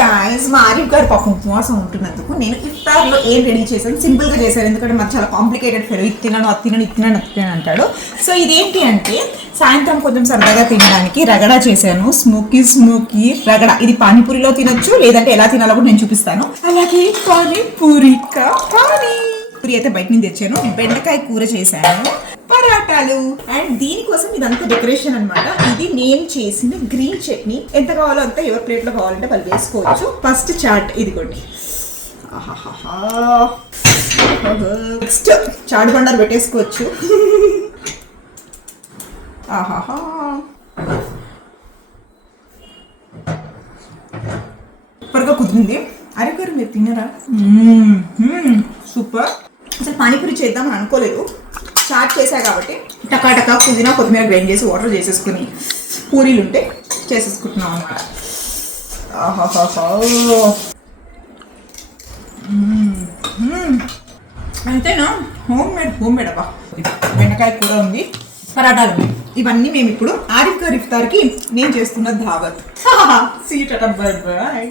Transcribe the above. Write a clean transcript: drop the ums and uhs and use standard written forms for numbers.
Guys మా ఆరిఫ్ గారు పాపం ఉపవాసం ఉంటున్నందుకు నేను ఇఫ్తార్లో ఏం రెడీ చేశాను, సింపుల్గా చేశాను. ఎందుకంటే మరి చాలా కాంప్లికేటెడ్ ఫెలో ఇది తినను అది తినను ఇది తినను అది తినను అంటాడు. సో ఇదేంటి అంటే సాయంత్రం కొంచెం సరదాగా తినడానికి రగడా చేశాను. స్మోకీ రగడా. ఇది పానీపూరిలో తినొచ్చు, లేదంటే ఎలా తినాలో కూడా నేను చూపిస్తాను. అలాగే పానీపూరి అయితే బయట నుంచి తెచ్చాను. బెండకాయ కూర చేశాను, పరాటాలు, అండ్ దీనికోసం ఇదంతా డెకరేషన్ అన్నమాట. ఇది నేను చేసిన గ్రీన్ చట్నీ. ఎంత కావాలో అంత ఎవరి ప్లేట్ లో కావాలంటే వాళ్ళు వేసుకోవచ్చు. ఫస్ట్ చాట్ ఇదిగోండి. నెక్స్ట్ చాట్ బండారు పెట్టేసుకోవచ్చు. ఆహాహా సూపర్గా కుదిరింది. అరే గారు మీరు తిన్నారా? సూపర్. అసలు పానీపూరి చేద్దామని అనుకోలేదు, చాట్ చేశా కాబట్టి టకా పుదీనా కొత్తిమీర గ్రైండ్ చేసి వాటర్ చేసేసుకుని పూరీలు ఉంటే చేసేసుకుంటున్నాం అనమాట. అంతేనా? హోమ్ మేడ్ అబ్బా. బెండకాయ కూర ఉంది, పరాటాలు ఉన్నాయి. ఇవన్నీ మేము ఇప్పుడు ఆరిఫ్ గారి ఇఫ్తార్కి నేను చేస్తున్న ధావత్. See you, tata, bye by.